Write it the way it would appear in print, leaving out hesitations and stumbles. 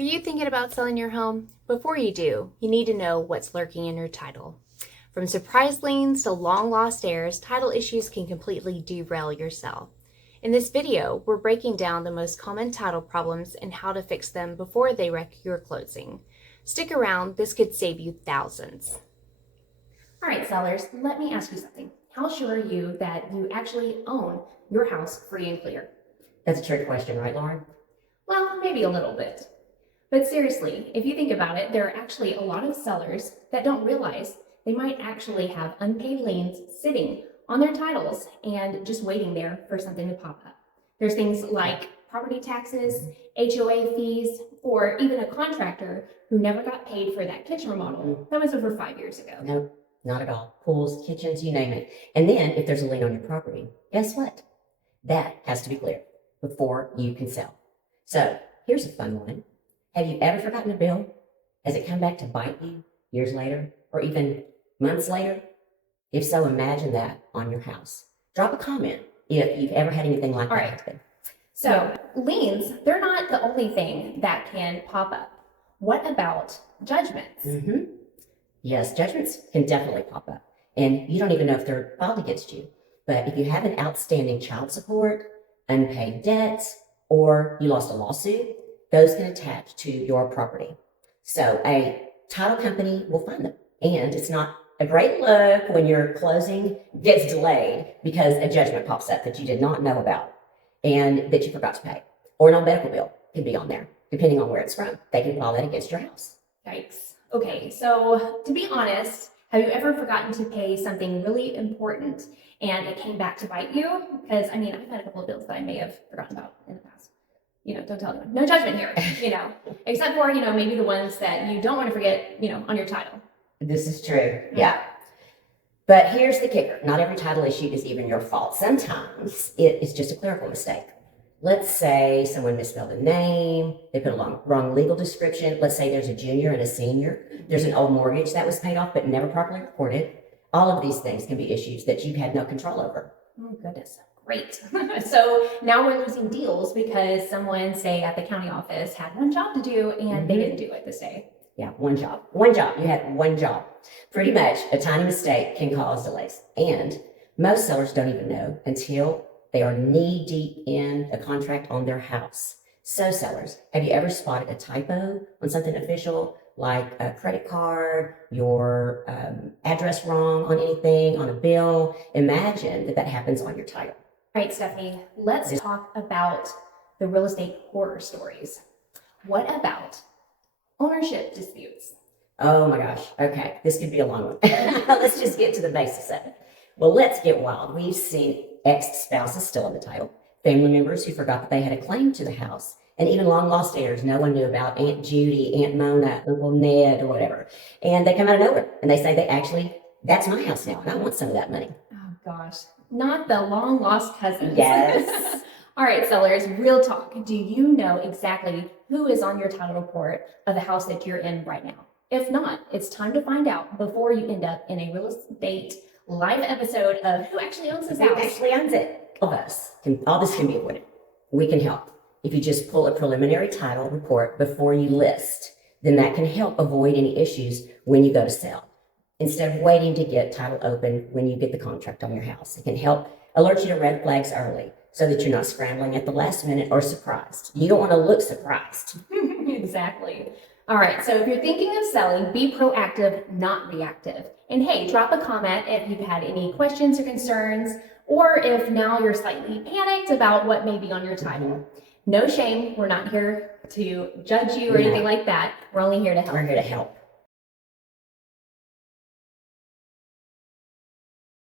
Are you thinking about selling your home? Before you do, you need to know what's lurking in your title. From surprise liens to long lost heirs, title issues can completely derail your sale. In this video, we're breaking down the most common title problems and how to fix them before they wreck your closing. Stick around, this could save you thousands. All right, sellers, let me ask you something. How sure are you that you actually own your house free and clear? That's a trick question, right, Lauren? Well, maybe a little bit. But seriously, if you think about it, there are actually a lot of sellers that don't realize they might actually have unpaid liens sitting on their titles and just waiting there for something to pop up. There's things like property taxes, HOA fees, or even a contractor who never got paid for that kitchen remodel. That was over 5 years ago. No, not at all. Pools, kitchens, you name it. And then if there's a lien on your property, guess what? That has to be cleared before you can sell. So here's a fun one. Have you ever forgotten a bill? Has it come back to bite you years later or even months later? If so, imagine that on your house. Drop a comment if you've ever had anything like that happen. So liens, they're not the only thing that can pop up. What about judgments? Yes, judgments can definitely pop up. And you don't even know if they're filed against you. But if you have an outstanding child support, unpaid debts, or you lost a lawsuit, those can attach to your property. So a title company will find them. And it's not a great look when your closing gets delayed because a judgment pops up that you did not know about and that you forgot to pay. Or an old medical bill could be on there, depending on where it's from. They can file that against your house. Yikes. Okay, so to be honest, have you ever forgotten to pay something really important and it came back to bite you? Because, I've had a couple of bills that I may have forgotten about in the past. Don't tell anyone. No judgment here, except for, maybe the ones that you don't want to forget, on your title. This is true. Yeah. But here's the kicker. Not every title issue is even your fault. Sometimes it is just a clerical mistake. Let's say someone misspelled a name. They put a wrong legal description. Let's say there's a junior and a senior. There's an old mortgage that was paid off but never properly reported. All of these things can be issues that you've had no control over. Oh, goodness. Great. So now we're losing deals because someone, say at the county office, had one job to do and they didn't do it this day. Yeah, one job. One job. You had one job. Pretty much a tiny mistake can cause delays. And most sellers don't even know until they are knee deep in a contract on their house. So sellers, have you ever spotted a typo on something official like a credit card, your address wrong on anything, on a bill? Imagine that happens on your title. All right, Stephanie, let's talk about the real estate horror stories. What about ownership disputes? Oh my gosh. Okay. This could be a long one. Let's just get to the basics of it. Well, let's get wild. We've seen ex-spouses still in the title, family members who forgot that they had a claim to the house, and even long lost heirs no one knew about, Aunt Judy, Aunt Mona, Uncle Ned, or whatever. And they come out of nowhere and they say, that's my house now and I want some of that money. Oh gosh. Not the long lost cousins. Yes. All right, sellers, real talk. Do you know exactly who is on your title report of the house that you're in right now? If not, it's time to find out before you end up in a real estate live episode of who actually owns this house. Who actually owns it? All of us. All this can be avoided. We can help. If you just pull a preliminary title report before you list, then that can help avoid any issues when you go to sell. Instead of waiting to get title open when you get the contract on your house, it can help alert you to red flags early so that you're not scrambling at the last minute or surprised. You don't want to look surprised. Exactly. All right, so if you're thinking of selling, be proactive, not reactive. And hey, drop a comment if you've had any questions or concerns, or if now you're slightly panicked about what may be on your title. No shame. We're not here to judge you or anything like that. We're only here to help. We're here to help.